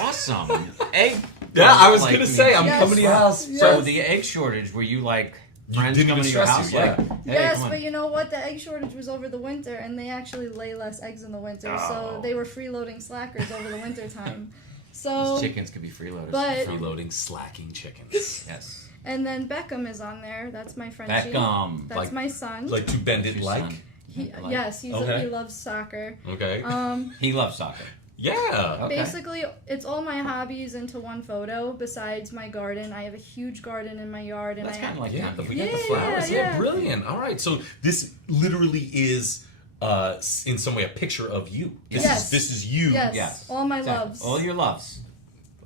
awesome. Egg. Yeah, I was like, gonna say I'm coming to your house. Yes. So the egg shortage, were you like friends didn't coming to even your stress house? you, yeah. Like, hey, Yes, come on. but you know what? The egg shortage was over the winter, and they actually lay less eggs in the winter, so Oh. they were freeloading slackers over the winter time. These So, chickens could be freeloaders. But- Freeloading, slacking chickens. Yes. and then Beckham is on there. That's my Frenchie. Beckham. That's Like- my son. Like to bend it Your like. son. Yes, Okay. he loves soccer. Okay. He loves soccer. Yeah. Okay. Basically, it's all my hobbies into one photo. Besides my garden, I have a huge garden in my yard, and That's I kind of like Yeah, down but we here. got the Yeah, flowers. Yeah, yeah. brilliant. All right, so this literally is, in some way, a picture of you. Yes. This is you. yes, Yes. all my Exactly. loves. All your loves.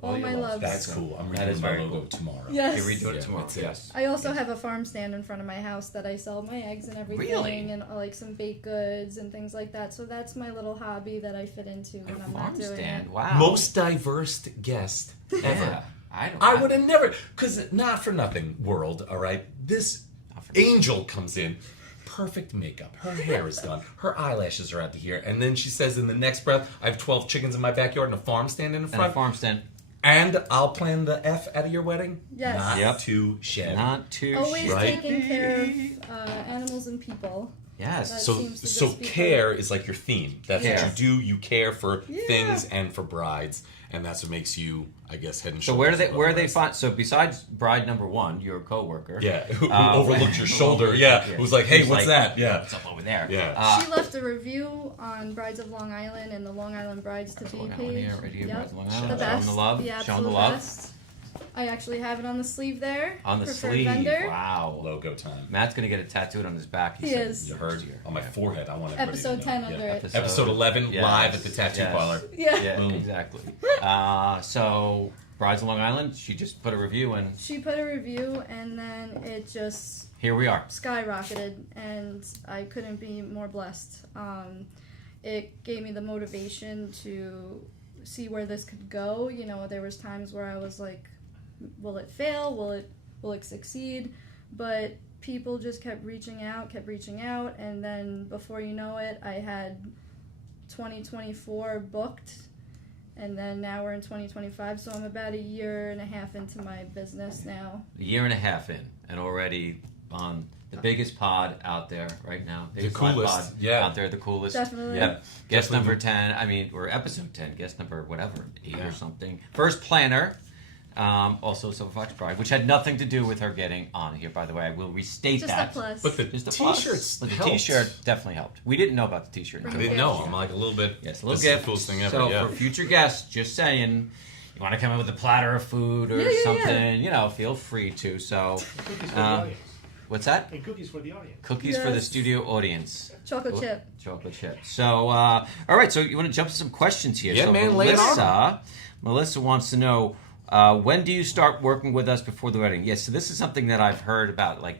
All your my loves. That's cool. I'm That is redoing my very logo cool. tomorrow. Yes. You redo it Yeah, tomorrow. that's it. Yes. I also have a farm stand in front of my house that I sell my eggs and everything, Really? and like some baked goods and things like that. So that's my little hobby that I fit into when I'm Farm not doing stand. it. Wow. Most diverse guest ever. Yeah. I would have never, because not for nothing, world, all right? This Not for nothing. angel comes in, perfect makeup, her hair is done, her eyelashes are out to here, and then she says in the next breath, I have 12 chickens in my backyard and a farm stand in the And a front. farm stand. And I'll plan the F out of your wedding? Yes. Not Yep. too shabby. Not too Always Right. taking care of animals and people. Yes. That So, seems to so just be care is like your theme. That's Care. what you do. You care for Yeah. things and for brides, and that's what makes you, I guess, head and So shoulders. where do they above where the they rest. find? So besides bride number one, your coworker. Yeah, who Uh, overlooked your shoulder? Yeah, yeah. who's like, hey, Who's what's like, that? Yeah, What's up over there? Yeah. She left a review on Brides of Long Island and the Long Island Brides to Be Long Island page. here, right here, Yep. Brides of Long The Island. best. Showing the love. The Showing absolute the love. best. I actually have it on the sleeve there. On the Preferred sleeve. vendor. Wow. Logo time. Matt's gonna get it tattooed on his back. He said. is. You heard on my forehead. I want everybody Episode to know. 10 under it. Episode 11 Yes, live at the tattoo yes. parlor. Yeah. Yeah, Boom. exactly. So Brides of Long Island, she just put a review in. She put a review and then it just Here we are. skyrocketed, and I couldn't be more blessed. It gave me the motivation to see where this could go. You know, there was times where I was like, will it fail? Will it succeed? But people just kept reaching out, and then before you know it, I had 2024 booked, and then now we're in 2025, so I'm about a year and a half into my business now. A year and a half in, and already on the biggest pod out there right now. Biggest live coolest, pod yeah. out there, the coolest. Definitely. Yep. Guest Definitely. number 10. I mean, we're episode 10. Guest number whatever, 8 or something. First planner. Also Silver Fox Bride, which had nothing to do with her getting on here, by the way. I will restate Just that. a plus. But the Just a plus. t-shirts But the helped. t-shirt definitely helped. We didn't know about the t-shirt. Bring I until- didn't know. I'm like a little bit. Yes, a little this gift. is the coolest thing ever. So yeah. for future guests, just saying, you want to come in with a platter of food or Yeah, yeah, something, you know, feel free to. So, Cookies for the um, audience. what's that? And cookies for the audience. Cookies for the Yes. studio audience. Chocolate Cool. chip. Chocolate chip. So, all right. So you want to jump to some questions here? Yeah, so man, lay it on. Melissa wants to know when do you start working with us before the wedding? Yes. So this is something that I've heard about, like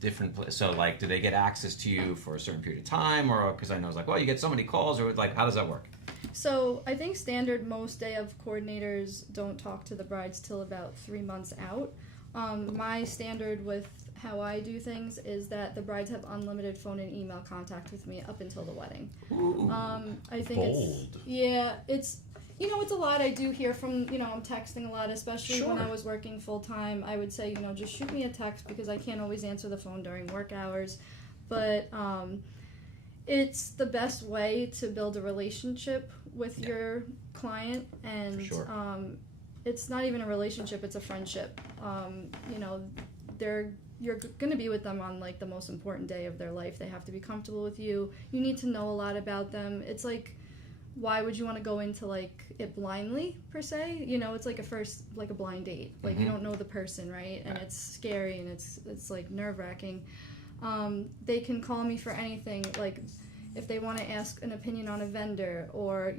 different. So, like, do they get access to you for a certain period of time, or because I know it's like, well, you get so many calls, or like, how does that work? So I think standard most day of coordinators don't talk to the brides till about 3 months out. My standard with how I do things is that the brides have unlimited phone and email contact with me up until the wedding. I think Bold. it's it's a lot. I do hear from, I'm texting a lot, especially when Sure. I was working full time. I would say, just shoot me a text because I can't always answer the phone during work hours. But it's the best way to build a relationship with your client, and Sure. it's not even a relationship, it's a friendship. You're going to be with them on like the most important day of their life. They have to be comfortable with you. You need to know a lot about them. It's like, why would you want to go into like it blindly per se? It's like a blind date. Like you don't know the person, right? And it's scary, and it's like nerve-wracking. They can call me for anything, like if they want to ask an opinion on a vendor, or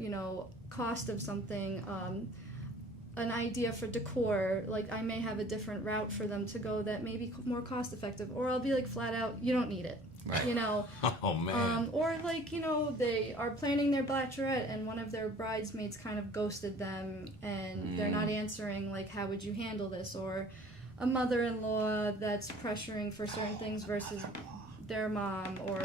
cost of something, an idea for decor. Like I may have a different route for them to go that may be more cost effective, or I'll be like flat out, you don't need it. Right. Oh man. Or like, they are planning their bachelorette and one of their bridesmaids kind of ghosted them and they're not answering, like, how would you handle this? Or a mother-in-law that's pressuring for certain things versus their mom, or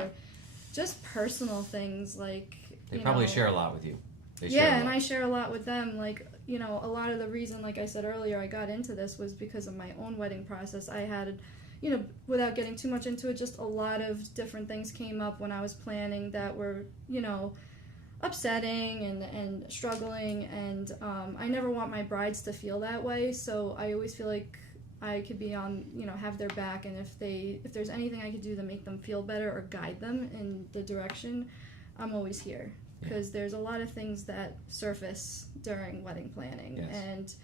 just personal things like, They probably share a lot with you. They share yeah, a and lot. I share a lot with them. Like, you know, a lot of the reason, like I said earlier, I got into this was because of my own wedding process. I had, you know, without getting too much into it, just a lot of different things came up when I was planning that were, you know, upsetting and struggling, and I never want my brides to feel that way, so I always feel like I could be on, you know, have their back, and if there's anything I could do to make them feel better or guide them in the direction, I'm always here, because there's a lot of things that surface during wedding planning, and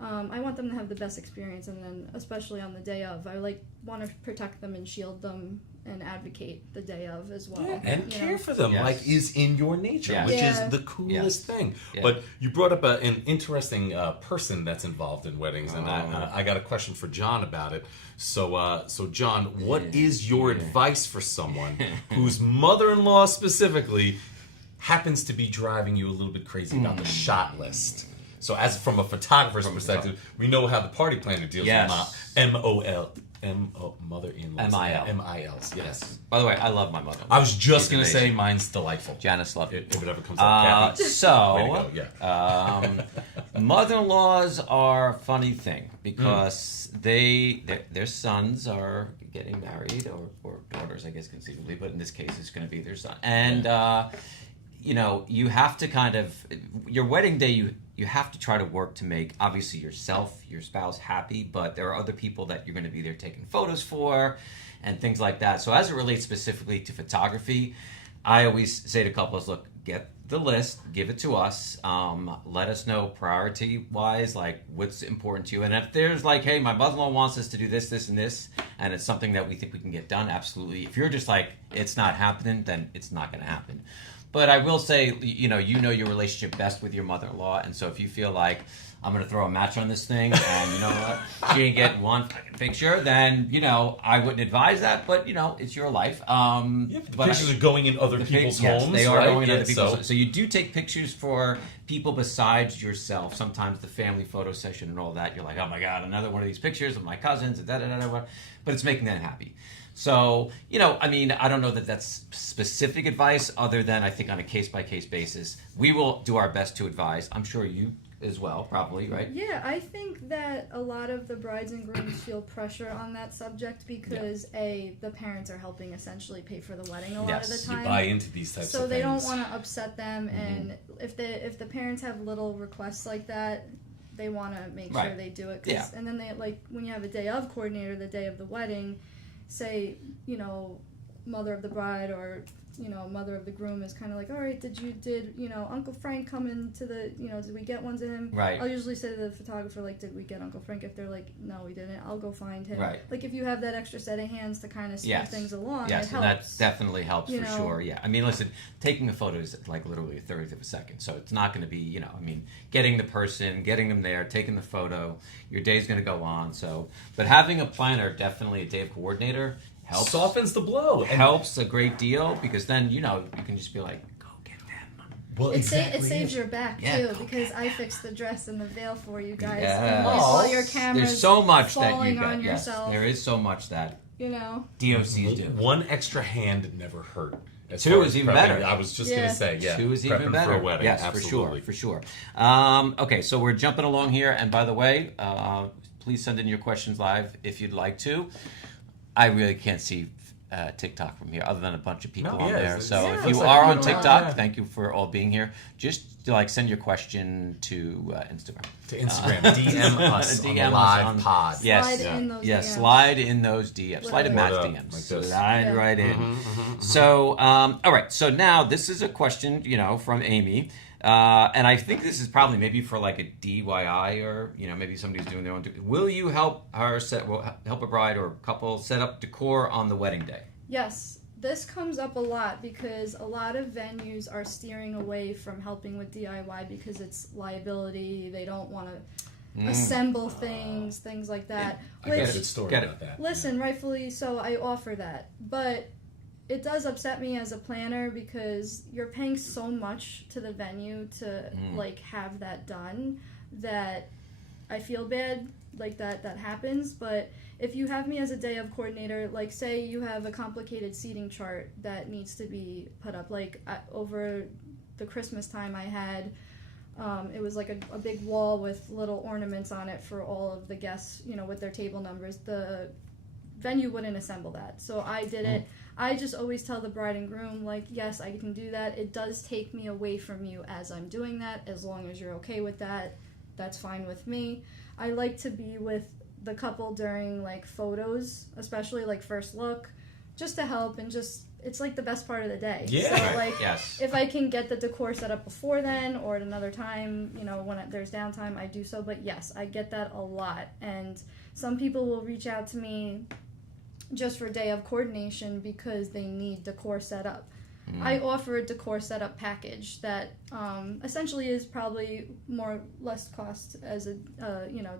I want them to have the best experience, and then especially on the day of, I want to protect them and shield them and advocate the day of as well. Yeah, and care for them like is in your nature, which is the coolest thing. But you brought up an interesting person that's involved in weddings, and I got a question for John about it. So, John, what is your advice for someone whose mother-in-law specifically happens to be driving you a little bit crazy about the shot list? So, as from a photographer's perspective, we know how the party planner deals with mother-in-laws. M-I-L. Yes. By the way, I love my mother. I was just going to say mine's delightful. Janice loved it. If it ever comes up. So, mother-in-laws are a funny thing because their sons are getting married, or daughters, I guess, conceivably, but in this case, it's going to be their son. And, you know, you have to kind of, your wedding day, you have to try to work to make, obviously, yourself, your spouse happy, but there are other people that you're going to be there taking photos for and things like that. So as it relates specifically to photography, I always say to couples, look, get the list, give it to us, let us know priority-wise, like, what's important to you. And if there's like, hey, my mother-in-law wants us to do this, this, and this, and it's something that we think we can get done, absolutely. If you're just like, it's not happening, then it's not going to happen. But I will say, you know your relationship best with your mother-in-law, and so if you feel like, I'm going to throw a match on this thing, and you know what, she didn't get one fucking picture, then, you know, I wouldn't advise that, but, you know, it's your life. The pictures are going in other people's homes. Yes, they are going in other people's homes. So you do take pictures for people besides yourself. Sometimes the family photo session and all that, you're like, oh my God, another one of these pictures of my cousins, but it's making them happy. So, you know, I mean, I don't know that that's specific advice other than I think on a case-by-case basis. We will do our best to advise. I'm sure you as well, probably, right? Yeah, I think that a lot of the brides and grooms feel pressure on that subject because, the parents are helping essentially pay for the wedding a lot of the time. You buy into these types of things. So they don't want to upset them, and if the parents have little requests like that, they want to make sure they do it. And then they, like, when you have a day of coordinator, the day of the wedding, say, you know, mother of the bride or, you know, mother of the groom is kind of like, all right, did you know, Uncle Frank come into the, you know, did we get one to him? Right. I'll usually say to the photographer, like, did we get Uncle Frank? If they're like, no, we didn't, I'll go find him. Right. Like, if you have that extra set of hands to kind of speed things along, it helps. And that definitely helps for know? sure, yeah. I mean, listen, taking a photo is like literally a third of a second, so it's not going to be, you know, I mean, getting the person, getting them there, taking the photo, your day's going to go on, so, but having a planner, definitely a day of coordinator, helps. Softens the blow. Helps a great deal because then, you know, you can just be like, go get them. Well, it saves your back too because I fixed the dress and the veil for you guys. And all your cameras There's so much that falling you got. on yourself. There is so much that you know DOCs do. One extra hand never hurt. Two is even better. I was just going to say, Two is even better. For a wedding. Yes, absolutely. for sure. Okay, so we're jumping along here, and by the way, please send in your questions live if you'd like to. I really can't see TikTok from here, other than a bunch of people on there. So if you are on TikTok, thank you for all being here. Just like send your question to Instagram. DM us on the live pod. Yes, slide in those DMs. Slide in those DMs. Slide in Matt's DMs. Like slide right in. So, all right. So now this is a question, you know, from Amy. And I think this is probably maybe for like a DIY or, you know, maybe somebody's doing their own. Will you help help a bride or couple set up decor on the wedding day? Yes, this comes up a lot because a lot of venues are steering away from helping with DIY because it's liability. They don't want to assemble things like that. I got a good story about that. Listen, rightfully so, I offer that, but it does upset me as a planner because you're paying so much to the venue to like have that done that I feel bad like that happens. But if you have me as a day of coordinator, like say you have a complicated seating chart that needs to be put up, like over the Christmas time I had It was like a big wall with little ornaments on it for all of the guests, with their table numbers. The venue wouldn't assemble that, so I did it. I just always tell the bride and groom, like, yes, I can do that. It does take me away from you as I'm doing that. As long as you're okay with that, that's fine with me. I like to be with the couple during, like, photos, especially, like, first look, just to help and just, it's, like, the best part of the day. Yeah. So, like, if I can get the decor set up before then or at another time, when there's downtime, I do so. But, yes, I get that a lot. And some people will reach out to me just for day of coordination because they need decor set up. I offer a decor setup package that essentially is probably less cost as a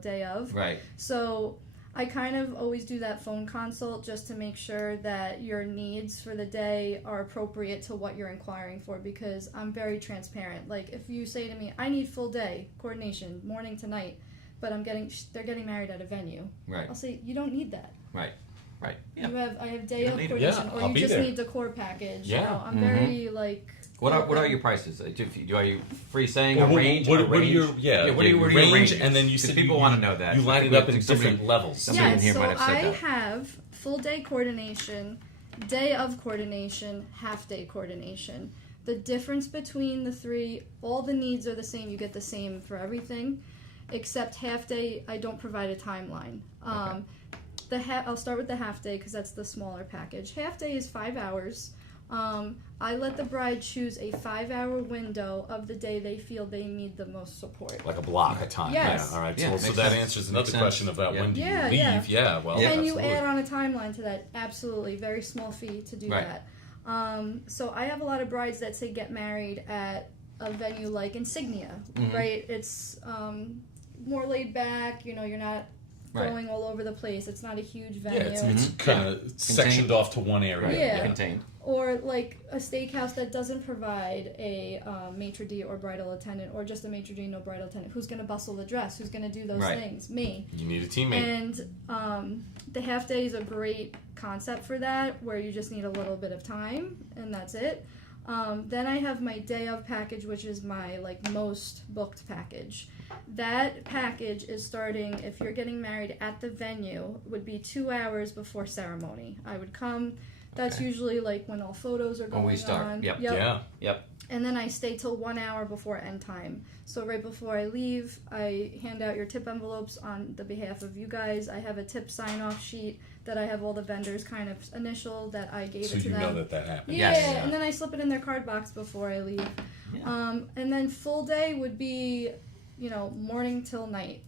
day of. Right. So I kind of always do that phone consult just to make sure that your needs for the day are appropriate to what you're inquiring for, because I'm very transparent. Like, if you say to me, I need full day coordination, morning to night, but they're getting married at a venue. Right. I'll say, you don't need that. Right. Right. Yeah. I have day of coordination, or you just need decor package. Yeah. I'm very like. What are your prices? Are you free saying Well, a range? What a are range? your what are your range? ranges? And then you said people want to know that you line it up in different levels. Somebody in here so might have said I that. have full day coordination, day of coordination, half day coordination. The difference between the three, all the needs are the same. You get the same for everything, except half day. I don't provide a timeline. Okay. I'll start with the half day because that's the smaller package. Half day is 5 hours. I let the bride choose a 5-hour window of the day they feel they need the most support. Like a block of time. Yes. Yeah. All right. Yeah, so that sense. answers another Makes question sense. about when do you leave. Yeah. Yeah. Well, And absolutely. you add on a timeline to that. Absolutely. Very small fee to do that. So I have a lot of brides that say get married at a venue like Insignia, right? It's more laid back. You're not going all over the place. It's not a huge venue. Yeah, it's kind of sectioned off to one area. Right. Yeah. Contained. Or like a steakhouse that doesn't provide a maitre d' or bridal attendant, or just a maitre d' no bridal attendant. Who's going to bustle the dress? Who's going to do those things? Me. You need a teammate. And the half day is a great concept for that, where you just need a little bit of time, and that's it. Then I have my day of package, which is my most booked package. That package is starting, if you're getting married at the venue, would be 2 hours before ceremony. I would come. That's usually when all photos are going on. When we start. Yep. Yeah. Yep. And then I stay till 1 hour before end time. So right before I leave, I hand out your tip envelopes on the behalf of you guys. I have a tip sign-off sheet that I have all the vendors kind of initial that I gave it to them. So you know that happened. Yeah, Yes. and then I slip it in their card box before I leave. Yeah. And then full day would be, morning till night,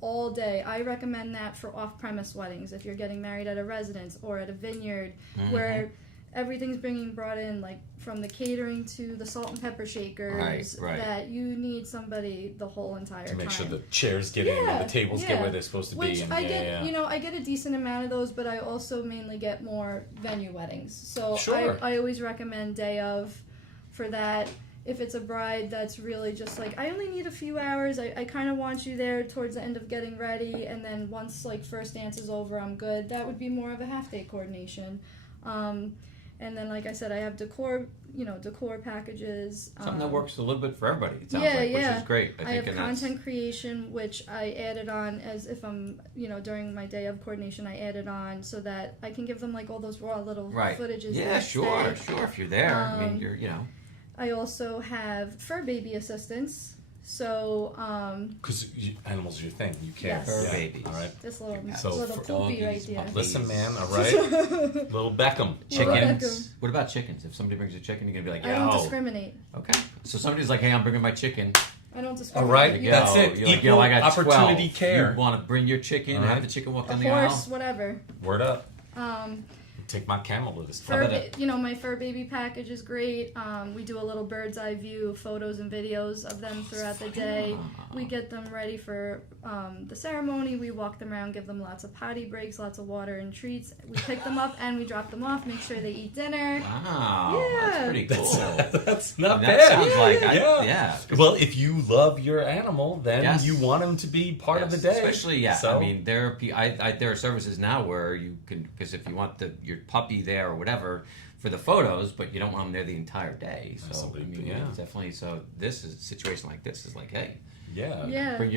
all day. I recommend that for off-premise weddings if you're getting married at a residence or at a vineyard where everything's brought in, from the catering to the salt and pepper shakers, Right. that you need somebody the whole entire time. To make sure the chairs get in and the tables get where they're supposed to Which be. And I get, I get a decent amount of those, but I also mainly get more venue weddings. So I always recommend day of for that. If it's a bride that's really just I only need a few hours, I kind of want you there towards the end of getting ready, and then once first dance is over, I'm good. That would be more of a half day coordination. And then, like I said, I have decor packages. Something that works a little bit for everybody. It sounds which is great. I have content creation, which I added on as if I'm, during my day of coordination, I added on so that I can give them all those raw little footages. Yeah, sure. If you're there, I mean, you're. I also have fur baby assistants. So, because animals are your thing, you care. Yes. Fur babies. All right. This little for poopy right there. Listen, man. All right. Little Beckham. Chickens. What about chickens? If somebody brings a chicken, you're gonna be I don't discriminate. Okay. So somebody's like, "Hey, I'm bringing my chicken." I don't discriminate. All right. That's it. You're Equal I got opportunity 12. care. You want to bring your chicken? All right. Have the chicken walk A down the aisle. horse, whatever. Word up. Take my camel to this. My fur baby package is great. We do a little bird's eye view of photos and videos of them throughout the day. We get them ready for the ceremony. We walk them around, give them lots of potty breaks, lots of water and treats. We pick them up and we drop them off, make sure they eat dinner. Wow, that's pretty cool. That's not that bad. Sounds like yeah. Well, if you love your animal, then you want them to be part of the day. Especially, I mean, there are services now where you can, because if you want your puppy there or whatever for the photos, but you don't want them there the entire day. So Absolutely, I mean, yeah. definitely. So this is a situation like this is like, hey, Yeah. bring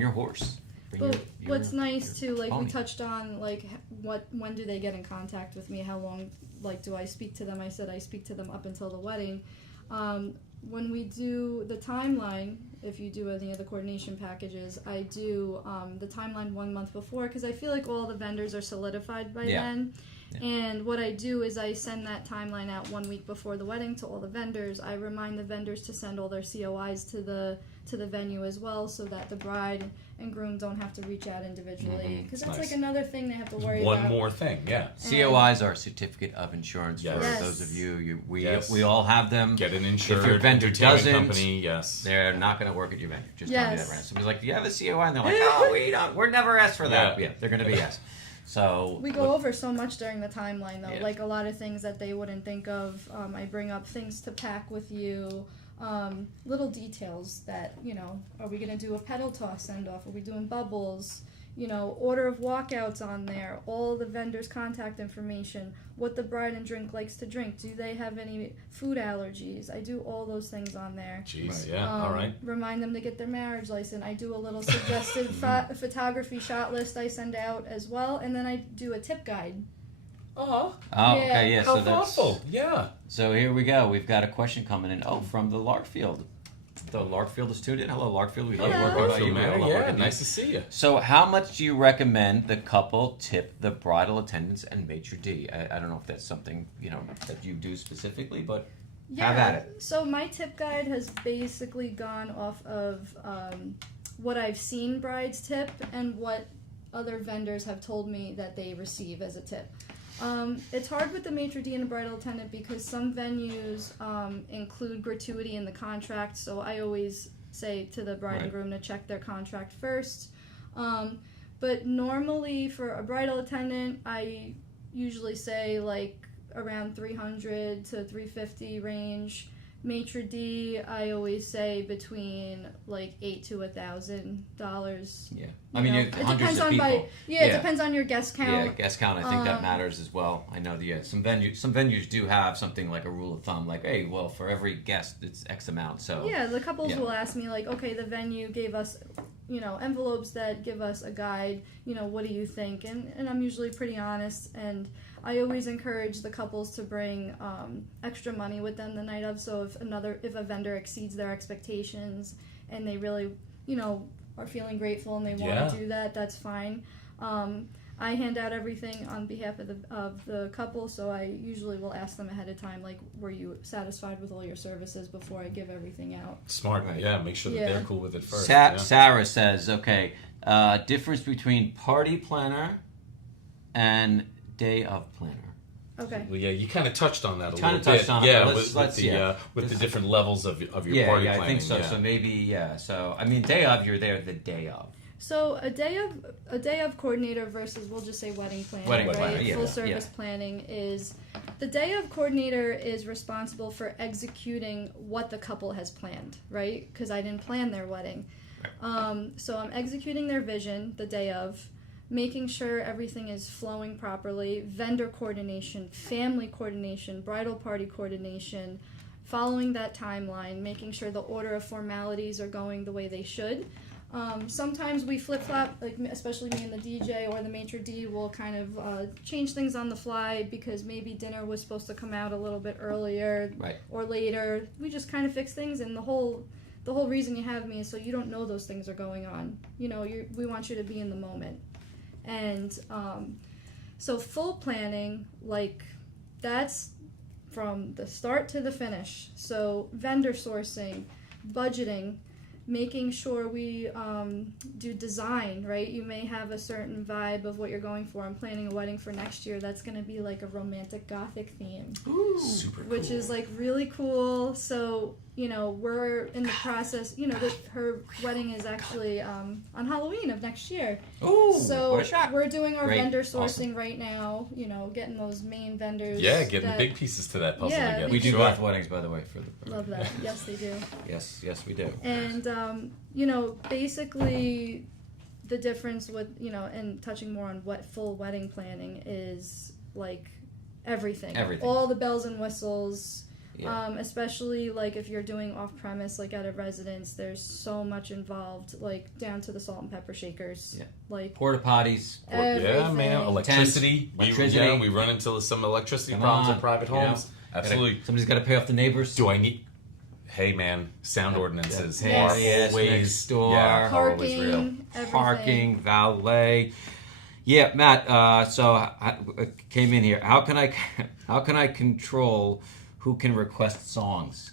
your horse. But what's nice too, like pony. we touched on, like when do they get in contact with me? How long, like, do I speak to them? I said I speak to them up until the wedding. When we do the timeline, if you do any of the coordination packages, I do the timeline 1 month before, because I feel like all the vendors are solidified by then. Yeah. And what I do is I send that timeline out 1 week before the wedding to all the vendors. I remind the vendors to send all their COIs to the venue as well, so that the bride and groom don't have to reach out individually, because that's like another thing they have to worry about. One more thing, yeah. COIs are certificate of insurance for those of you. We all have them. Get an insured. If your vendor doesn't, company, they're not going to work at your venue. Just tell me that right. Somebody's like, "Do you have a COI?" And they're like, "Oh, we're never asked for that." Yeah, they're going to be yes. So we go over so much during the timeline, though. Like a lot of things that they wouldn't think of. I bring up things to pack with you. Little details that, are we going to do a pedal toss send-off? Are we doing bubbles? Order of walkouts on there, all the vendors' contact information, what the bride and drink likes to drink. Do they have any food allergies? I do all those things on there. Jeez, all right. Remind them to get their marriage license. I do a little suggested photography shot list I send out as well, and then I do a tip guide. Oh, okay, yeah. How So thoughtful, yeah. So here we go. We've got a question coming in. Oh, from the Larkfield. The Larkfield is tuned in. Hello, Larkfield. We love working with you, man. Yeah, nice to see you. So how much do you recommend the couple tip the bridal attendants and maitre d'? I don't know if that's something, that you do specifically, but have at it. So my tip guide has basically gone off of what I've seen brides tip and what other vendors have told me that they receive as a tip. It's hard with the maitre d' and the bridal attendant because some venues include gratuity in the contract, so I always say to the bride and groom to check their contract first. But normally for a bridal attendant, I usually say like around $300 to $350 range. Maitre d', I always say between like $800 to $1,000. Yeah, I mean, it hundreds depends of on people. it depends on your guest count. Yeah, guest count. I think that matters as well. I know some venues do have something like a rule of thumb, like, hey, well, for every guest it's X amount. So yeah, the couples will ask me like, okay, the venue gave us, envelopes that give us a guide. What do you think? And I'm usually pretty honest, and I always encourage the couples to bring extra money with them the night of. So if a vendor exceeds their expectations and they really, are feeling grateful and they want to do that, that's fine. I hand out everything on behalf of the couple, so I usually will ask them ahead of time, like, were you satisfied with all your services before I give everything out? Smart, yeah. Make sure that they're cool with it first. Sarah says, okay, difference between party planner and day of planner. Okay. Well, yeah, you kind of touched on that a little bit. With the different levels of your party planning. Yeah, I think so. So maybe, So I mean, day of, you're there the day of. So a day of coordinator versus, we'll just say wedding planning, right? Full service planning is, the day of coordinator is responsible for executing what the couple has planned, right? Because I didn't plan their wedding. So I'm executing their vision the day of, making sure everything is flowing properly, vendor coordination, family coordination, bridal party coordination, following that timeline, making sure the order of formalities are going the way they should. Sometimes we flip-flop, like especially me and the DJ or the maitre d' will kind of change things on the fly because maybe dinner was supposed to come out a little bit earlier or later. We just kind of fix things, and the whole reason you have me is so you don't know those things are going on. We want you to be in the moment. And so full planning, like, that's from the start to the finish. So vendor sourcing, budgeting, making sure we do design, right? You may have a certain vibe of what you're going for. I'm planning a wedding for next year that's going to be like a romantic gothic theme. Ooh, super cool. Which is like really cool. So, we're in the process, her wedding is actually on Halloween of next year. Ooh, so what a shock. We're doing our vendor sourcing right now, getting those main vendors. Yeah, getting the big pieces to that puzzle together. We do both weddings, by the way. Love that. Yes, they do. Yes, we do. And, basically the difference with, and touching more on what full wedding planning is, like, everything. Everything. All the bells and whistles. Yeah. Especially like if you're doing off premise, like at a residence, there's so much involved, like down to the salt and pepper shakers. Yeah. Like porta potties. Yeah, man. Electricity. Electricity. We run into some electricity Come problems on, in private you know. homes. Absolutely. Somebody's got to pay off the neighbors. Do I need? Hey, man. Sound ordinances Yes. are always Next door. yeah, are always real. parking, everything. Parking, valet. Yeah, Matt. So I came in here. How can I control who can request songs?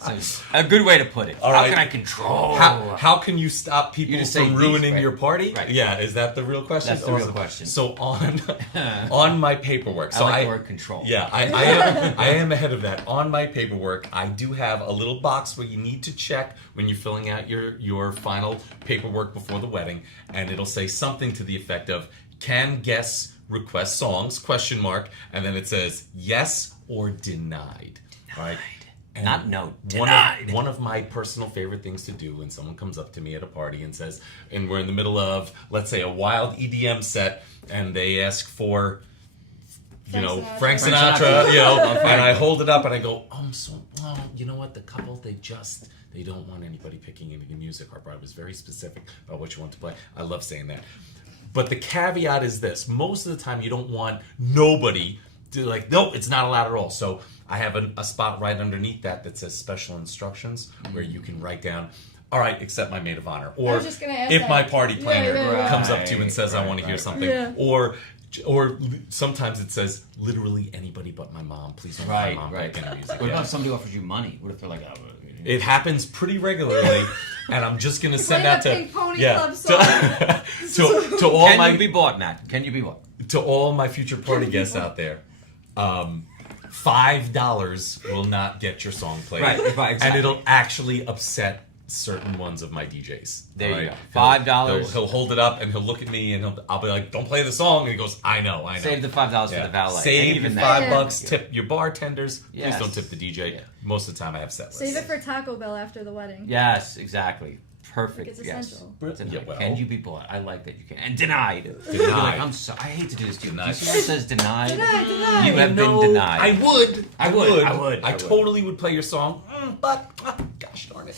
So, a good way to put it. All How right. can I control? How can you stop people You just say from these, ruining right? your party? Right. Yeah, is that the real question? That's the real Awesome. question. So on my paperwork, I so like the word control. Yeah, I am ahead of that. On my paperwork, I do have a little box where you need to check when you're filling out your final paperwork before the wedding, and it'll say something to the effect of "Can guests request songs?" ? And then it says yes or denied. All right. And Not no, denied. One of my personal favorite things to do when someone comes up to me at a party and says, and we're in the middle of, let's say, a wild EDM set, and they ask for, Frank Sinatra, and I hold it up and I go, well, you know what, the couple, they don't want anybody picking any music. Our bride was very specific about what you want to play. I love saying that. But the caveat is this: most of the time, you don't want nobody to no, it's not allowed at all. So I have a spot right underneath that says special instructions, where you can write down, all right, except my maid of honor. Or I was just gonna ask if that. my party planner comes up to you and says, I Right, want to hear right, something. Yeah. Or sometimes it says, literally anybody but my mom. Please don't let my mom pick any music. What Yeah. about if somebody offers you money? What if they're like, It happens pretty regularly, and I'm just gonna send Play out that to Pink Pony Club to all Can my you be bought, Matt? Can you be bought? to all my future party guests out there, $5 will not get your song played. Right, exactly. And it'll actually upset certain ones of my DJs. There you All go. right? $5. He'll hold it up and he'll look at me and I'll be like, "Don't play the song." And he goes, "I know." Save the $5 for the valet. Save And even your that. $5. Tip your bartenders. Yes. Please don't tip the DJ. Yeah. Most of the time, I have set lists. Save it for Taco Bell after the wedding. Yes, exactly. Perfect. Like it's yes. essential. Denied. Yeah, well. Can you be bought? I like that you can. And denied. You're like, I'm so. I hate to do this to you. Denied. Do you see where it says denied? Denied. You have No, been denied. I would. I would. totally would play your song, but gosh darn it.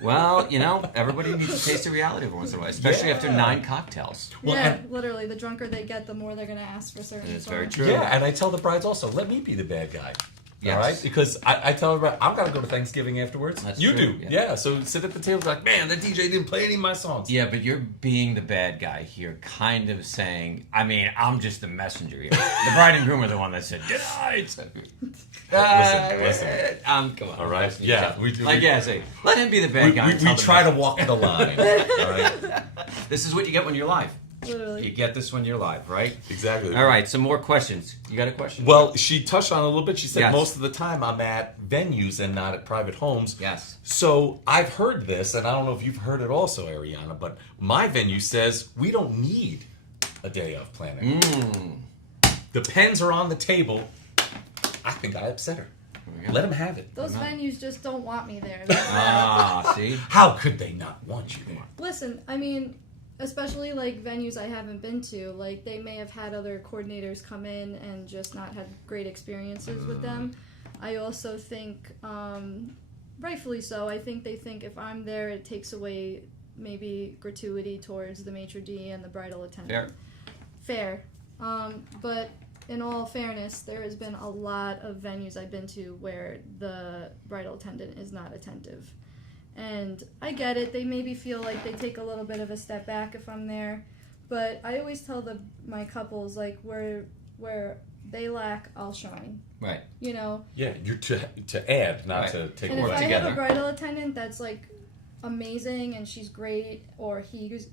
Well, everybody needs to taste the reality every once in a while, especially after 9 cocktails. Well, Yeah, literally. The drunker they get, the more they're going to ask for certain It's songs. very true. Yeah, and I tell the brides also, let me be the bad guy. Yes. All right? Because I tell her, I'm going to go to Thanksgiving afterwards. That's you true, do. yeah. Yeah, so sit at the table like, man, the DJ didn't play any of my songs. Yeah, but you're being the bad guy here, kind of saying, I'm just the messenger here. The bride and groom are the one that said, denied. Listen. Come on. All right? Yeah. We say, let him be the bad guy. and we tell the try to message. walk the line. All right? This is what you get when you're live. Literally. You get this when you're live, right? Exactly. All right, some more questions. You got a question? Well, she touched on it a little bit. She said Yes. most of the time I'm at venues and not at private homes. Yes. So I've heard this, and I don't know if you've heard it also, Arianna, but my venue says we don't need a day of planning. The pens are on the table. I think I upset her. Let them have it. Those venues just don't want me there. See? How could they not want you there? Listen, especially like venues I haven't been to, like they may have had other coordinators come in and just not had great experiences with them. I also think, rightfully so, I think they think if I'm there, it takes away maybe gratuity towards the maitre d' and the bridal attendant. Fair. But in all fairness, there has been a lot of venues I've been to where the bridal attendant is not attentive. And I get it, they maybe feel like they take a little bit of a step back if I'm there. But I always tell my couples, like, where they lack, I'll shine. Right. Yeah, you're to add, not Right. to take And if away. I together. have a bridal attendant that's, like, amazing and she's great, or he's,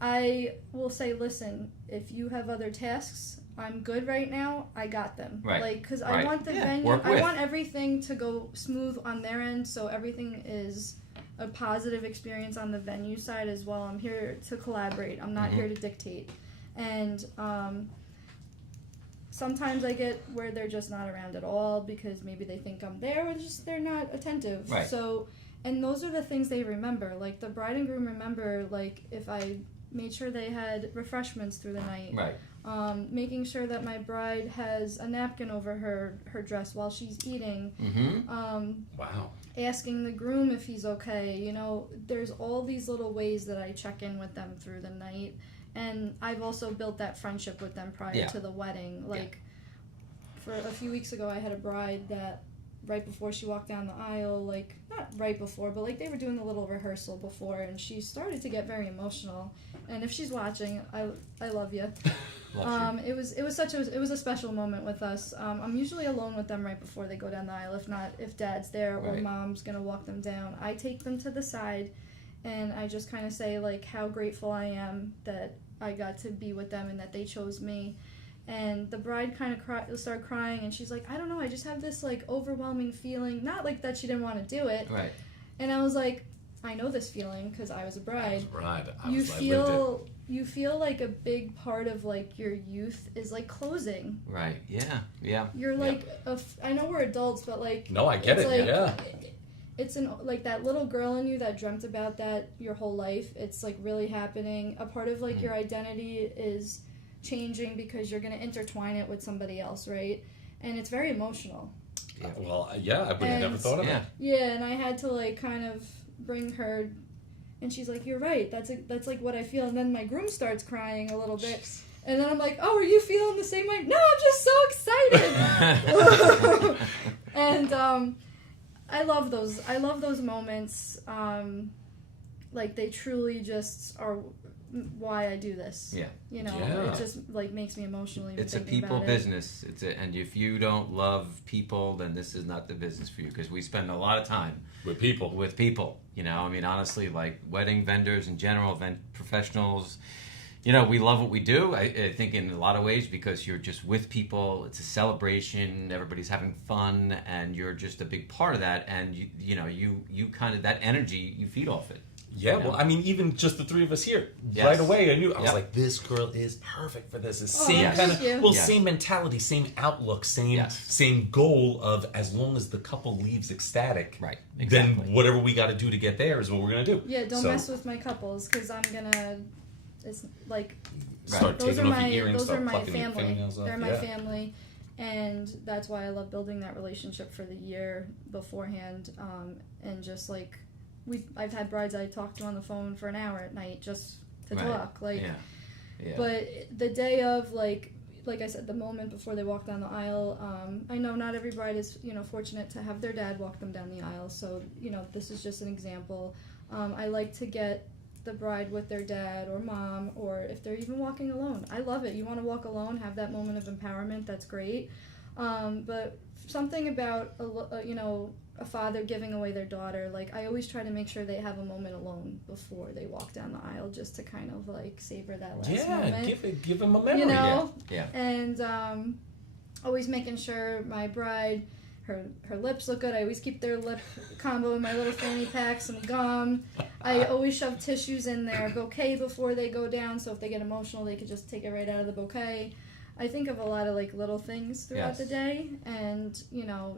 I will say, listen, if you have other tasks, I'm good right now, I got them. Right. Like, because Right. I want the Yeah, venue, work I with. want everything to go smooth on their end, so everything is a positive experience on the venue side as well. I'm here to collaborate. I'm not here to dictate. And sometimes I get where they're just not around at all because maybe they think I'm there, or just they're not attentive. Right. So, and those are the things they remember. Like, the bride and groom remember, like, if I made sure they had refreshments through the night. Right. Making sure that my bride has a napkin over her dress while she's eating. Wow. Asking the groom if he's okay. You know, there's all these little ways that I check in with them through the night. And I've also built that friendship with them prior to the wedding. Like, for a few weeks ago, I had a bride that right before she walked down the aisle, like, not right before, but like they were doing a little rehearsal before, and she started to get very emotional. And if she's watching, I love you. It was a special moment with us. I'm usually alone with them right before they go down the aisle. If Dad's there or Mom's gonna walk them down, I take them to the side, and I just kind of say like how grateful I am that I got to be with them and that they chose me. And the bride kind of started crying, and she's like, I don't know, I just have this like overwhelming feeling, not like that she didn't want to do it. Right. And I was like, I know this feeling because I was a bride. You feel like a big part of like your youth is like closing. Right. Yeah. Yeah. You're like, I know we're adults, but like. No, I get it. Like, yeah. It's like that little girl in you that dreamt about that your whole life. It's like really happening. A part of like your identity is changing because you're going to intertwine it with somebody else, right? And it's very emotional. Yeah. Well, yeah, I would have never thought of that. Yeah, and I had to like kind of bring her, and she's like, "You're right. That's like what I feel." And then my groom starts crying a little bit, and then I'm like, "Oh, are you feeling the same way?" No, I'm just so excited. And I love those moments. Like they truly just are why I do this. Yeah. You know, it just like makes me emotionally. It's a people business. And if you don't love people, then this is not the business for you, because we spend a lot of time with people. You know, I mean, honestly, like wedding vendors in general, event professionals. You know, we love what we do. I think in a lot of ways because you're just with people. It's a celebration. Everybody's having fun, and you're just a big part of that. And you kind of that energy you feed off it. Yeah, well, I mean, even just the three of us here, right away, I knew, I was like, this girl is perfect for this. Same kind of, same mentality, same outlook, same goal of as long as the couple leaves ecstatic, right? Exactly. Then whatever we got to do to get there is what we're going to do. Yeah, don't mess with my couples, because I'm going to, it's like, start taking off your earrings, start plucking your fingernails off. They're my family, and that's why I love building that relationship for the year beforehand, and just like, I've had brides I talked to on the phone for an hour at night just to talk. Like, but the day of, like I said, the moment before they walk down the aisle, I know not every bride is, fortunate to have their dad walk them down the aisle. So, this is just an example. I like to get the bride with their dad or mom, or if they're even walking alone. I love it. You want to walk alone, have that moment of empowerment. That's great. But something about, a father giving away their daughter, like I always try to make sure they have a moment alone before they walk down the aisle, just to kind of like savor that last moment. Give them a memory. And always making sure my bride, her lips look good. I always keep their lip combo in my little fanny pack, some gum. I always shove tissues in their bouquet before they go down, so if they get emotional, they could just take it right out of the bouquet. I think of a lot of like little things throughout the day, and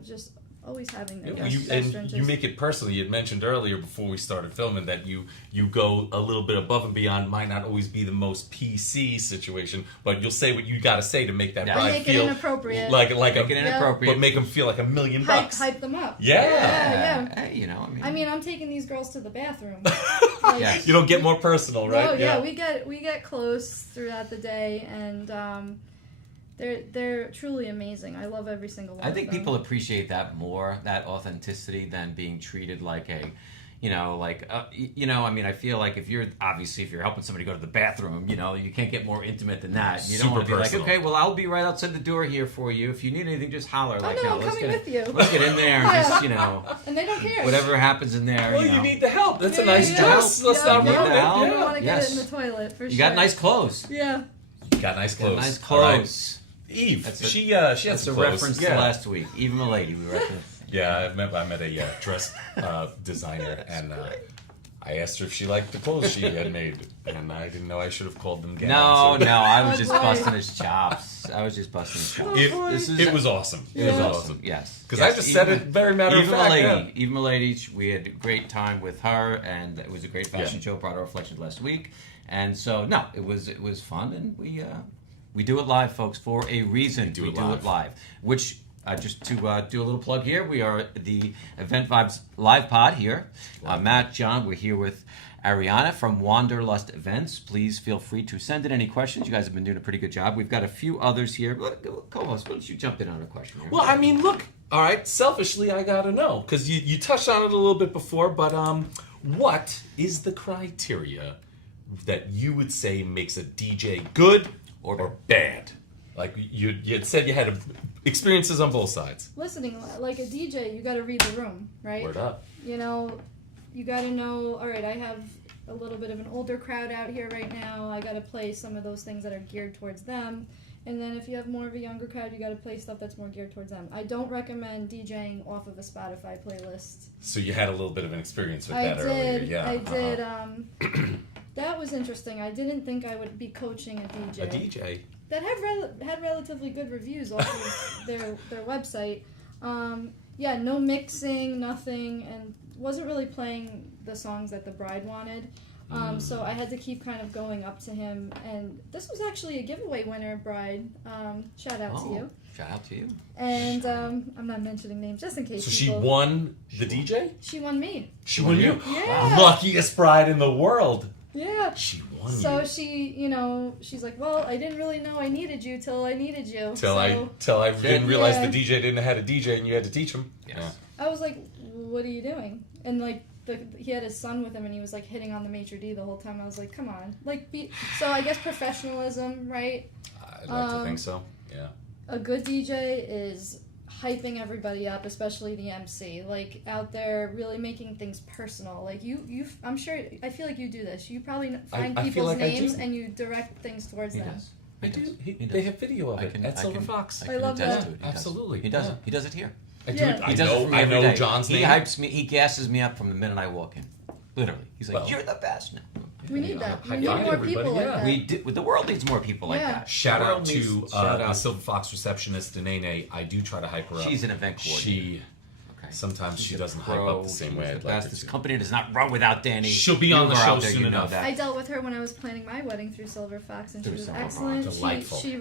just always having their best interest. You make it personal. You had mentioned earlier before we started filming that you go a little bit above and beyond. Might not always be the most PC situation, but you'll say what you got to say to make that bride feel inappropriate. Like make it inappropriate, but make them feel like $1 million. Hype them up. Yeah. Hey, I mean, I'm taking these girls to the bathroom. You don't get more personal, right? No, we get close throughout the day, and they're truly amazing. I love every single one. I think people appreciate that more, that authenticity, than being treated like a, I mean, I feel like if you're helping somebody go to the bathroom, you can't get more intimate than that. You don't want to be personal. like, okay, well, I'll be right outside the door here for you. If you need anything, just holler. I'm coming with you. Let's get in there and just, And they don't care. Whatever happens in there. Well, you need the help. That's a nice dress. Let's not ruin it. You don't want to get it in the toilet, for sure. You got nice clothes. Yeah. You got nice clothes. Nice clothes. Eve, she had that's a clothes. reference to last week. Eve Milady, we referenced. Yeah, I met a dress designer, and I asked her if she liked the clothes she had made, and I didn't know I should have called them gowns. No, I was Oh, just boy. busting his chops. It was awesome. It was awesome. Yes. Because I just said it very matter of fact. Even Milady, we had a great time with her, and it was a great fashion show. Brought our reflections last week, and so it was fun, and we do it live, folks, for a reason. We do it live. Which just to do a little plug here, we are the Event Vibes live pod here. Matt, John, we're here with Arianna from Wanderlust Events. Please feel free to send in any questions. You guys have been doing a pretty good job. We've got a few others here. Co-host, why don't you jump in on a question here? Well, I mean, look, all right, selfishly, I gotta know, because you touched on it a little bit before, but what is the criteria that you would say makes a DJ good or bad? Like, you had said you had experiences on both sides. Listening, like a DJ, you got to read the room, right? Word up. You know, you got to know, all right, I have a little bit of an older crowd out here right now. I got to play some of those things that are geared towards them. And then if you have more of a younger crowd, you got to play stuff that's more geared towards them. I don't recommend DJing off of a Spotify playlist. So you had a little bit of an experience with that earlier. Yeah. I did. That was interesting. I didn't think I would be coaching a DJ. A DJ? That had relatively good reviews off of their website. No mixing, nothing, and wasn't really playing the songs that the bride wanted. So I had to keep kind of going up to him, and this was actually a giveaway winner, bride. Shout out to you. Shout out to you. And I'm not mentioning names just in case. So she won the DJ? She won me. She won you? Yeah. Luckiest bride in the world. Yeah. She won you. So she's like, well, I didn't really know I needed you till I needed you. Till I didn't realize the DJ didn't know how to DJ and you had to teach him. Yes. Yeah. I was like, what are you doing? And like, he had his son with him and he was like hitting on the maitre d' the whole time. I was like, come on. So I guess professionalism, right? I'd like to think so. Yeah. A good DJ is hyping everybody up, especially the MC, like out there really making things personal. Like I feel like you do this. You probably find people's names and you direct things towards them. Does. I do. They have video of it at Silver Fox. I love that. Absolutely. He does it. He does it here. I do. Yeah. He does it for me I every know day. John's name. He hypes me. He gasses me up from the minute I walk in. Literally, he's like, Well, "You're the best." No. We need that. High We need five, more everybody, people like yeah. that. The world needs more people like that. Shout The out world to needs- shout the out. Silver Fox receptionist, Danae. I do try to hype her up. She's an event coordinator. She Okay. sometimes she She's a doesn't pro. hype up the same She's way the I'd like best. her This to. company does not run without Danny. She'll be on You the are show out there, soon you know enough. that. I dealt with her when I was planning my wedding through Silver Fox, and she was Silver Fox. excellent. Delightful. She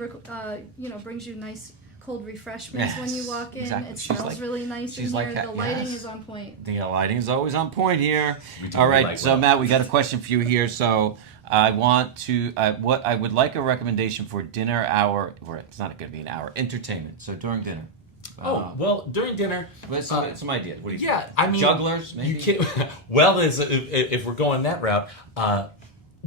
brings you nice cold refreshments when you walk in. Exactly. It She's smells like- really nice in she's here. like The lighting yes. is on point. The lighting is always on point here. We do All right, like so well. Matt, we got a question for you here. So I want to, what I would like a recommendation for dinner hour, or it's not going to be an hour, entertainment. So during dinner. Well, during dinner. Some ideas. What do you Yeah, think? I mean, Jugglers, maybe? You can't. Well, if we're going that route,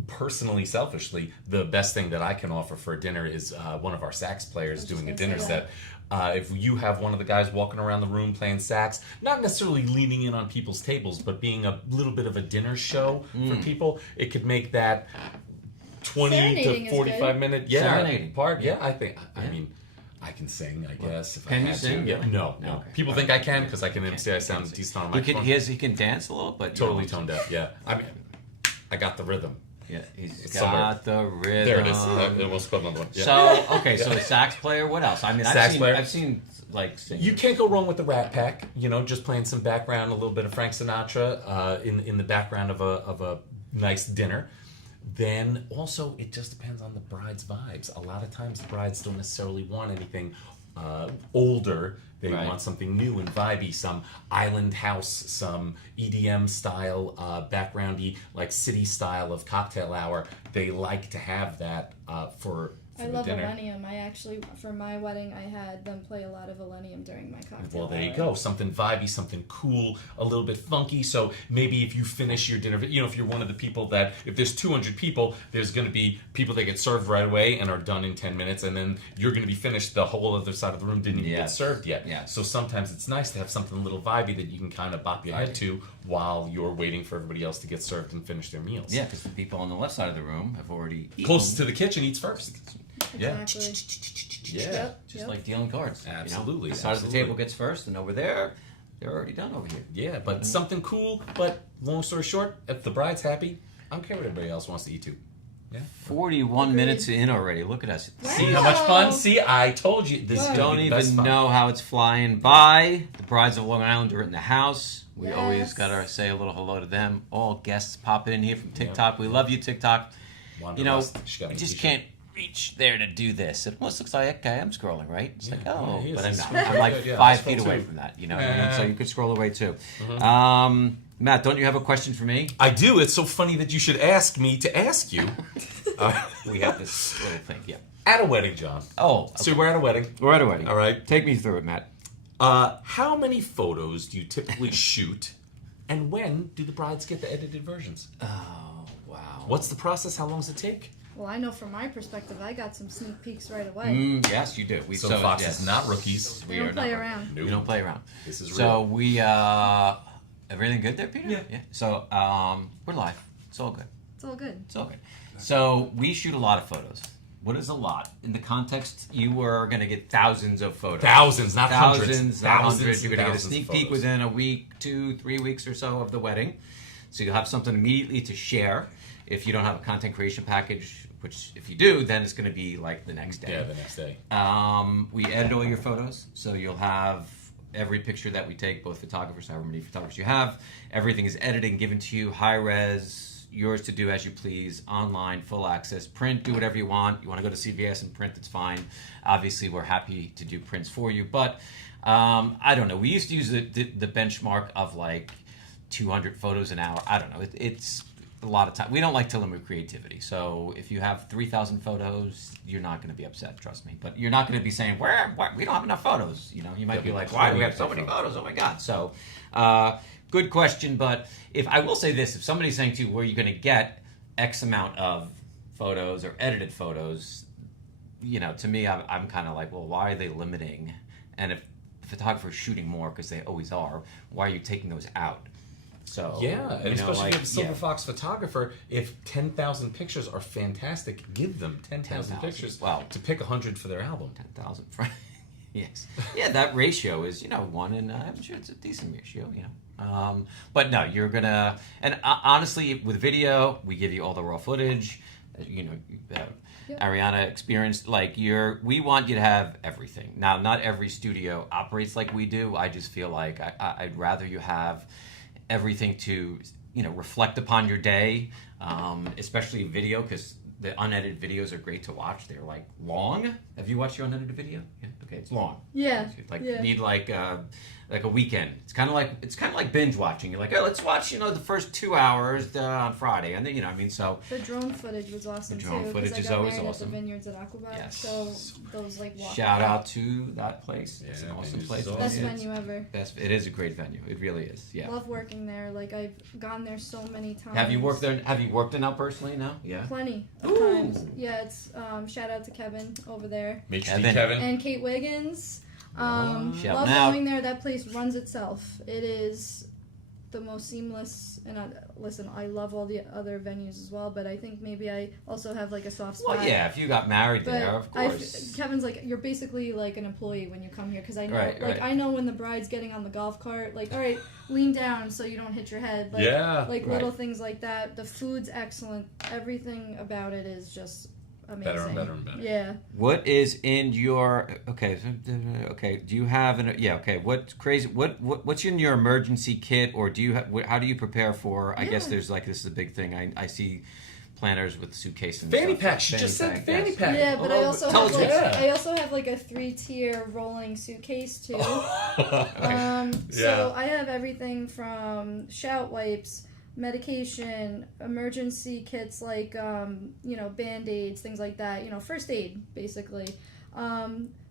personally, selfishly, the best thing that I can offer for a dinner is one of our sax players doing a dinner set. If you have one of the guys walking around the room playing sax, not necessarily leaning in on people's tables, but being a little bit of a dinner show for people, it could make that 20 Serenading to is 45 good. minute Serenading. part. Yeah, I think. I mean, I can sing, I guess. If Can I you had sing? To. Yeah. No. Okay. People think I can because I can MC. I sound decent on my phone. He can dance a little, but Totally tone deaf. Yeah. I mean, I got the rhythm. Yeah, he's Somewhere. got the rhythm. There it is. It almost called another one. Yeah. So so a sax player. What else? I mean, Sax player. I've seen like singers. You can't go wrong with the Rat Pack. You know, just playing some background, a little bit of Frank Sinatra in the background of a nice dinner. Then also, it just depends on the bride's vibes. A lot of times, the brides don't necessarily want anything older. They want something new and vibey, some island house, some EDM style, backgroundy, like city style of cocktail hour. They like to have that for I the love dinner. Millennium. I actually, for my wedding, I had them play a lot of Millennium during my cocktail Well, there you hour. go. Something vibey, something cool, a little bit funky. So maybe if you finish your dinner, you know, if you're one of the people that, if there's 200 people, there's going to be people that get served right away and are done in 10 minutes, and then you're going to be finished. The whole other side of the room didn't even get served yet. Yeah. So sometimes it's nice to have something a little vibey that you can kind of bop your head to while you're waiting for everybody else to get served and finish their meals. Yeah, because the people on the left side of the room have already eaten. Closest to the kitchen eats first. Exactly. Yeah. Yep. Just like dealing cards. Absolutely, You know? The side of the absolutely. table gets first, and over there, They're already done over here. Yeah, but something cool. But long story short, if the bride's happy, I don't care what everybody else wants to eat too. Yeah. 41 minutes in already. Look at us. Wow. See how much fun? See, I told you. This is Don't gonna be the best even fun. know how it's flying by. The brides of Long Island are in the house. We always got to say a little hello to them. All guests popping in here from TikTok. We love you, TikTok. Wanderlust. You know, She got we me just t-shirt. can't reach there to do this. It almost looks like, okay, I'm scrolling, right? It's like, oh, he is. but I'm He's not. scrolling. I'm like Yeah, 5 scroll feet away too. from that, you know what I mean? So you could scroll away too. Mm-hmm. Matt, don't you have a question for me? I do. It's so funny that you should ask me to ask you. We have this little thing, yeah. At a wedding, John. Oh, okay. So we're at a wedding. We're at a wedding. All right. Take me through it, Matt. How many photos do you typically shoot, and when do the brides get the edited versions? Oh, wow. What's the process? How long does it take? Well, I know from my perspective, I got some sneak peeks right away. Yes, you do. So Fox is not rookies. They don't play around. No. We don't play around. This is So real. we, everything good there, Peter? Yeah. So we're live. It's all good. It's all good. It's all good. So we shoot a lot of photos. What is a lot? In the context, you are going to get thousands of photos. Thousands, not hundreds. Thousands, not hundreds. You're and going to get a thousands of sneak peek photos. within a week, 2-3 weeks or so of the wedding. So you'll have something immediately to share. If you don't have a content creation package, which if you do, then it's going to be like the next day. Yeah, the next day. We edit all your photos, so you'll have every picture that we take, both photographers, however many photographers you have. Everything is edited and given to you, high res, yours to do as you please, online, full access. Print, do whatever you want. You want to go to CVS and print, it's fine. Obviously, we're happy to do prints for you, but I don't know. We used to use the benchmark of like 200 photos an hour. I don't know. It's a lot of time. We don't like to limit creativity. So if you have 3,000 photos, you're not going to be upset, trust me. But you're not going to be saying, where? We don't have enough photos. You know, you might be like, why do we have so many photos? Oh my God. So good question. But if I will say this, if somebody's saying to you, where are you going to get X amount of photos or edited photos, you know, to me, I'm kind of like, well, why are they limiting? And if the photographer's shooting more, because they always are, why are you taking those out? So, Yeah, and you know, especially like, if you're a Silver yeah. Fox photographer, if 10,000 pictures are fantastic, give them 10,000 pictures Wow. to pick 100 for their album. 10,000 yes. Yeah, that ratio is, you know, 1 in, I'm sure it's a decent ratio, you know. But no, you're going to, and honestly, with video, we give you all the raw footage, you know, Arianna experienced, like, we want you to have everything. Now, not every studio operates like we do. I just feel like I'd rather you have everything to, you know, reflect upon your day, especially video, because the unedited videos are great to watch. They're like long. Have you watched your unedited video? Yeah. Okay, it's long. Yeah. Like yeah. need like a weekend. It's kind of like binge watching. You're like, oh, let's watch, you know, the first 2 hours on Friday, and then, you know, I mean, so The drone footage was awesome The drone too. footage 'cause is I got always married awesome. At the vineyards at Aquabat, Yes. so those like walk shout out to that place. It's an Yeah, awesome venue's place. awesome. Best It is. venue ever. It is a great venue. It really is. Yeah. Love working there. Like I've gone there so many times. Have you worked there? Have you worked in out personally now? Yeah. Plenty of Ooh. times. Yeah, it's shout out to Kevin over there Make sure Kevin. Kevin. and Kate Wiggins. Shouting Love out. going there. That place runs itself. It is the most seamless. And listen, I love all the other venues as well, but I think maybe I also have like a soft spot. Well, yeah. If you got married But there, of course. Kevin's like, you're basically like an employee when you come here because I know, Right. I know when the bride's getting on the golf cart, like, all right, lean down so you don't hit your head, like, Yeah, like right. little things like that. The food's excellent. Everything about it is just amazing. Better and better and better. Yeah. What is in your okay? Do you have an okay? What's crazy? What's in your emergency kit, or do you how do you prepare for? I guess Yeah. there's like this is a big thing. I see planners with suitcase and Fanny stuff. pack. She just said fanny pack. Yeah, but I also tell have us like what- I also have like a 3-tier rolling suitcase too. Yeah. So I have everything from shout wipes, medication, emergency kits like you know, band-aids, things like that, you know, first aid basically.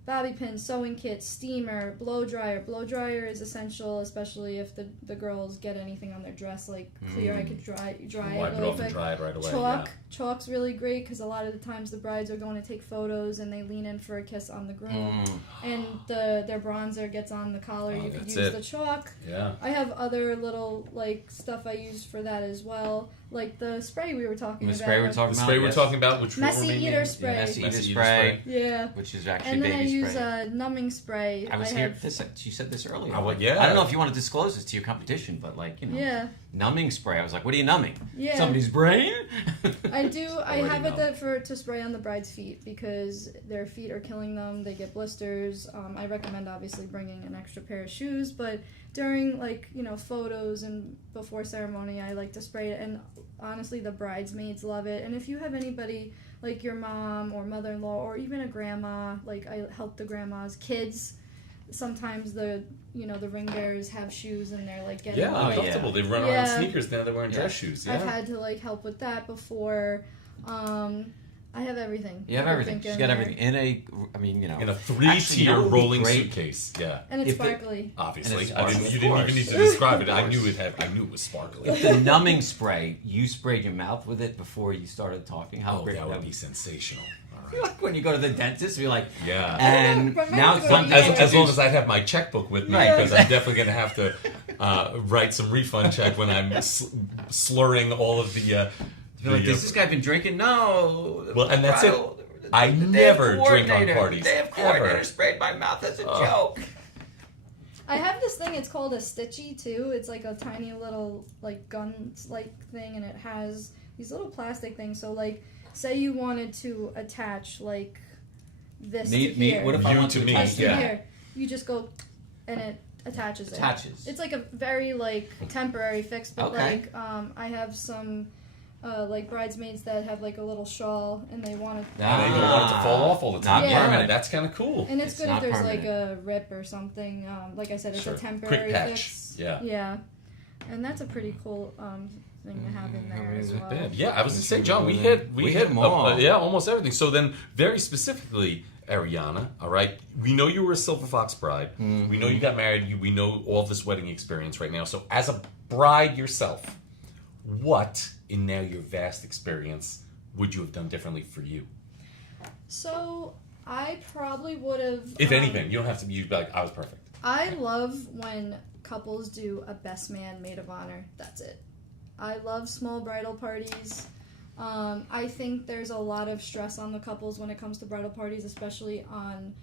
Bobby pins, sewing kit, steamer, blow dryer. Blow dryer is essential, especially if the girls get anything on their dress like clear. I could dry Wipe it it really off and quick. dry it right away. Chalk. Chalk's really great because a lot of the times the brides are going to take photos and they lean in for a kiss on the groom, and their bronzer gets on the collar. Oh, You could that's use it. the chalk. Yeah. I have other little like stuff I use for that as well, like the spray we were talking The about. spray we're talking The about. spray we're yes. talking about, which Messy will remain eater spray. Messy eater Messy eater spray, Yeah. which is actually And then I baby use numbing spray. I was here. You said this earlier. Yeah. I don't know if you want to disclose this to your competition, but Yeah. Numbing spray. I was like, what are you numbing? Yeah. Somebody's brain? I do. I have it to spray on the bride's feet because their feet are killing them. They get blisters. I recommend obviously bringing an extra pair of shoes, but during photos and before ceremony, I like to spray it. And honestly, the bridesmaids love it. And if you have anybody like your mom or mother-in-law or even a grandma, like I help the grandmas, kids. Sometimes the ring bearers have shoes and they're like getting uncomfortable. They run around in sneakers, now they're wearing dress shoes. Yeah. I've had to help with that before. I have everything. You have everything. She's got everything in a 3-tier rolling suitcase. Yeah, and it's sparkly. Obviously, you didn't even need to describe it. I knew it was sparkly. If the numbing spray, you sprayed your mouth with it before you started talking. How great that would be sensational. Like when you go to the dentist, you're like, yeah. And now as long as I'd have my checkbook with me, because I'm definitely going to have to write some refund check when I'm slurring all of the. Has this guy been drinking? No. Well, and that's it. I never drink on parties. They have coordinator sprayed my mouth as a joke. I have this thing. It's called a stitchy too. It's like a tiny little gun-like thing, and it has these little plastic things. So say you wanted to attach this to here. What if I want to attach to here? You just go, and it attaches. It's like a very temporary fix, but I have some bridesmaids that have a little shawl and they want it. They don't want it to fall off all the time. Yeah. Permanent. That's kind of cool. And it's good if there's a rip or something. Like I said, it's a temporary fix. Yeah. And that's a pretty cool thing to have in there as well. Bad. Yeah, I was going to say, John, we hit them all. Almost everything. So then, very specifically, Arianna, all right, we know you were a Silver Fox bride. Mm-hmm. We know you got married. We know all this wedding experience right now. So as a bride yourself, what, in now your vast experience, would you have done differently for you? So I probably would have... If anything, you don't have to be like, I was perfect. I love when couples do a best man maid of honor. That's it. I love small bridal parties. I think there's a lot of stress on the couples when it comes to bridal parties, especially on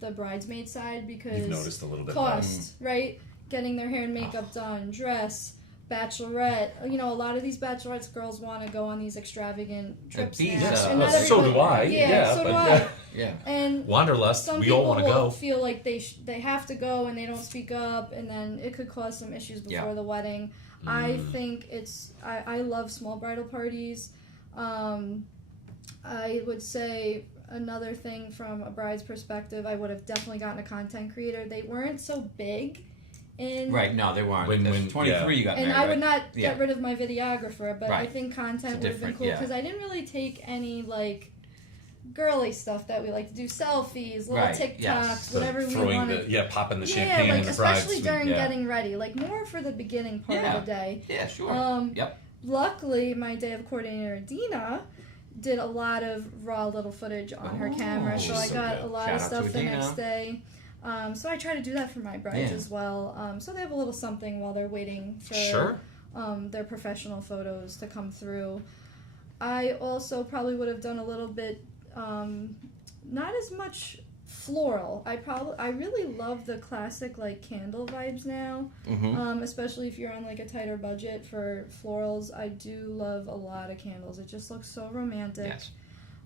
the bridesmaid side, because you've noticed a little bit cost, right? Getting their hair and makeup done, dress, bachelorette. A lot of these bachelorettes girls want to go on these extravagant trips. So do I. Yeah, so do I. Yeah. And Wanderlust. Some we all want to go. Feel like they have to go and they don't speak up, and then it could cause some issues before the wedding. I think I love small bridal parties. I would say another thing from a bride's perspective, I would have definitely gotten a content creator. They weren't so big. Right, no, they weren't. When 23 you got married. And I would not get rid of my videographer, but I think content would have been cool, yeah. because I didn't really take any, girly stuff that we like to do, selfies, little TikToks, whatever we wanted. Popping the champagne in the bride's especially during getting ready, more for the beginning part of the day. Yeah, sure. Luckily, my day of coordinator, Dina, did a lot of raw little footage on her camera, so I got a lot of stuff the next day. So I try to do that for my brides as well. So they have a little something while they're waiting for their professional photos to come through. I also probably would have done a little bit, not as much floral. I really love the classic candle vibes now, especially if you're on a tighter budget for florals. I do love a lot of candles. It just looks so romantic. Yes.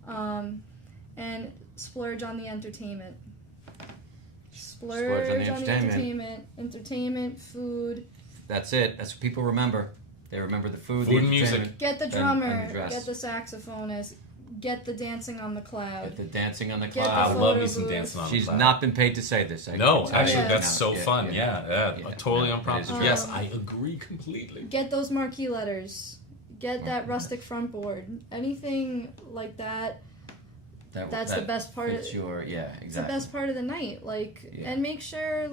And splurge on the entertainment. Splurge on the entertainment, food. That's it. That's what people remember. They remember the food, and music. Get the drummer, get the saxophonist, get the dancing on the cloud. I love me some dancing on the cloud. She's not been paid to say this. No, actually, that's so fun. Totally unprompted. Yes, I agree completely. Get those marquee letters. Get that rustic front board. Anything like that. That's the best part. It's the best part of the night. And make sure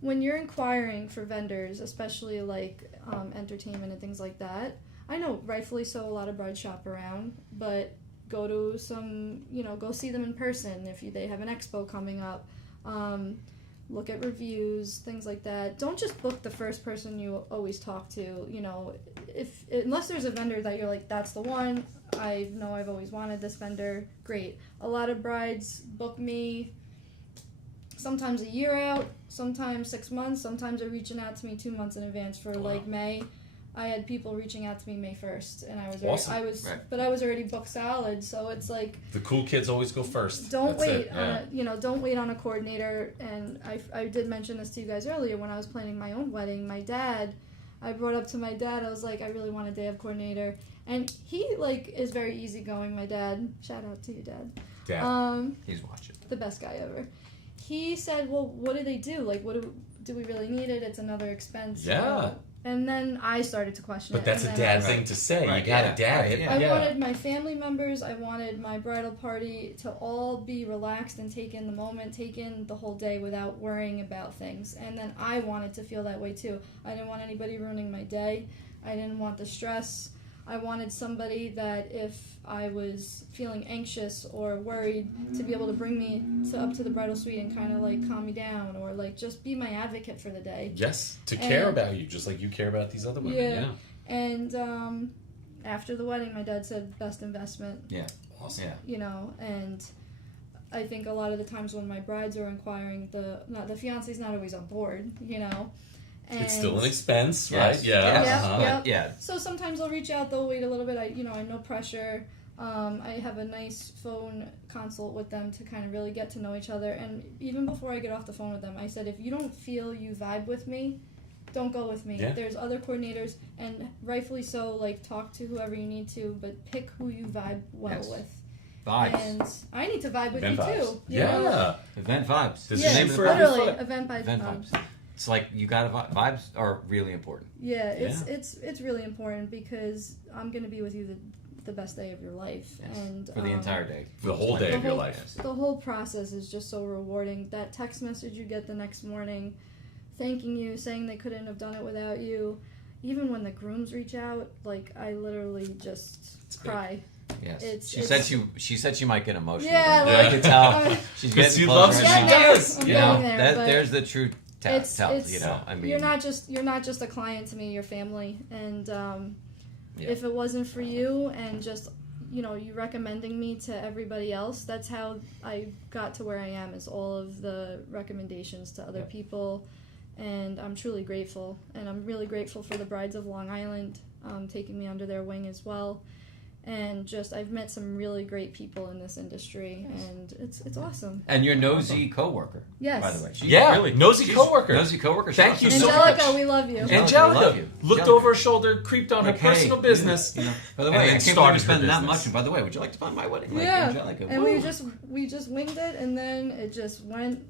when you're inquiring for vendors, especially entertainment and things like that. I know, rightfully so, a lot of brides shop around, but go to some, go see them in person if they have an expo coming up. Look at reviews, things like that. Don't just book the first person you always talk to. Unless there's a vendor that you're that's the one. I know I've always wanted this vendor. Great. A lot of brides book me sometimes a year out, sometimes 6 months, sometimes they're reaching out to me 2 months in advance for like May. I had people reaching out to me May 1st, and I was awesome. but I was already booked solid, so it's like the cool kids always go first. Don't wait on a coordinator. And I did mention this to you guys earlier when I was planning my own wedding. I brought up to my dad, I was like, I really want a day of coordinator, and he like is very easygoing. My dad, shout out to you, Dad. He's watching. The best guy ever. He said, well, what do they do? Like, what do we really need it? It's another expense. Yeah. And then I started to question it. But that's a dad thing to say. Right, you got a dad. I wanted my family members, I wanted my bridal party to all be relaxed and take in the moment, take in the whole day without worrying about things. And then I wanted to feel that way too. I didn't want anybody ruining my day. I didn't want the stress. I wanted somebody that if I was feeling anxious or worried to be able to bring me up to the bridal suite and kind of like calm me down, or like just be my advocate for the day. Yes, to care about you just like you care about these other women. Yeah. And after the wedding, my dad said best investment. Yeah. Awesome. Yeah. You know, and I think a lot of the times when my brides are inquiring, the fiance's not always on board, you know. And it's still an expense, right? Yes. Yeah. Yeah. So sometimes they'll reach out, they'll wait a little bit. I no pressure. I have a nice phone consult with them to kind of really get to know each other. And even before I get off the phone with them, I said, if you don't feel you vibe with me, don't go with me. Yeah. There's other coordinators, and rightfully so, like, talk to whoever you need to, but pick who you vibe well with. Vibes. And I need to vibe with Event you vibes. too. Yeah. Event vibes. There's Yeah, a name for literally, every foot. event vibes. It's like you got vibes are really important. Yeah, it's really important because I'm gonna be with you the best day of your life, and for the entire day, for the whole day of your life. The whole process is just so rewarding. That text message you get the next morning, thanking you, saying they couldn't have done it without you. Even when the grooms reach out, like I literally just cry. Yes. She said she might get emotional. Yeah, I could tell she's getting loves close it. right She now. does. You know, there's the true tell. You know, I mean, you're not just a client to me. You're family, and if it wasn't for you and just you recommending me to everybody else, that's how I got to where I am. Is all of the recommendations to other people, and I'm truly grateful. And I'm really grateful for the Brides of Long Island taking me under their wing as well. And I've met some really great people in this industry, and it's awesome. And your nosy coworker, yes, by the way, nosy coworker. Nosy coworker. Thank you so much, Angelica. We love you. Angelica looked over her shoulder, creeped on her personal business. By the way, I can't believe you're spending that much. And by the way, would you like to find my wedding? Yeah, Angelica. And we just winged it, and then it just went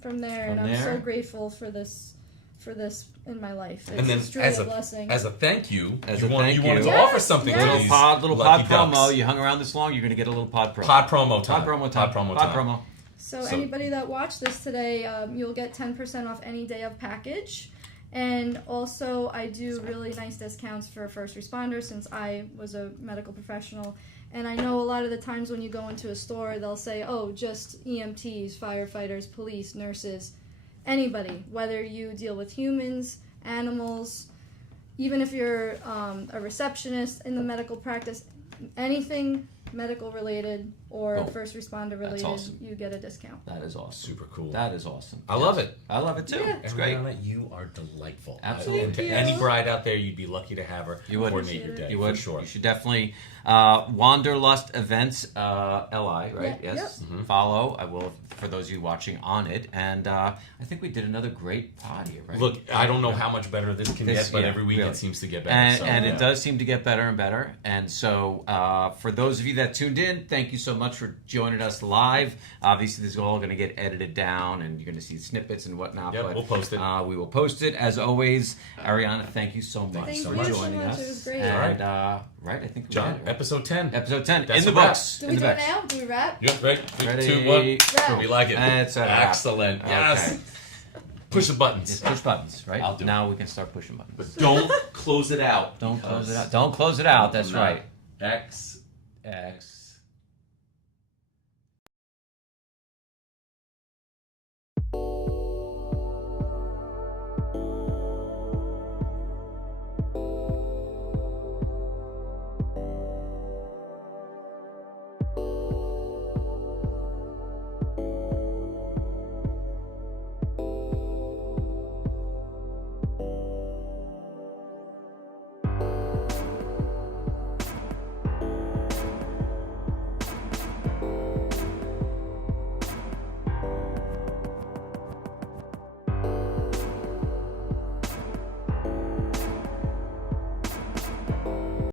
from there. And I'm so grateful for this in my life. It's and then truly a blessing. As a thank you, you wanted to Yes, offer something to these little pod ducks. promo. You hung around this long, you're going to get a little pod promo. Pod promo time. Pod promo. So anybody that watched this today, you'll get 10% off any day of package. And also, I do really nice discounts for first responders since I was a medical professional. And I know a lot of the times when you go into a store, they'll say, oh, just EMTs, firefighters, police, nurses, anybody, whether you deal with humans, animals, even if you're a receptionist in the medical practice, anything medical related or first responder related, you get a discount. That is awesome. Super cool. That is awesome. I love it. I love it too. Yeah. It's great. Arianna, you are delightful. Absolutely. Any bride out there, you'd be lucky to have her. You would coordinate your day. You would. For sure. You should definitely Wanderlust Events LI, right? Yeah. Yes. Yep. Mm-hmm. Follow. I will for those of you watching on it. And I think we did another great pod here, right? Look, I don't know how much better this can get, but every week it seems to get better. And it does seem to get better and better. And so for those of you that tuned in, thank you so much for joining us live. Obviously, this is all going to get edited down, and you're going to see snippets and whatnot. Yep, but we'll post it. We will post it. As always, Arianna, thank you so much Thank for you joining so much. us. It was great. And, I think we John, did it, right? episode 10. Episode 10. That's in the a wrap. books. Do in we the do it books. now? Do we wrap? Yep, ready? 3, Ready? 2, 1. Wrap. We like it. It's a wrap. Excellent. Yes. Okay. Push the buttons. Just push buttons, right? I'll do now we can start pushing buttons. But don't close it out. Don't close it out. Don't close it out. That's right. X. X.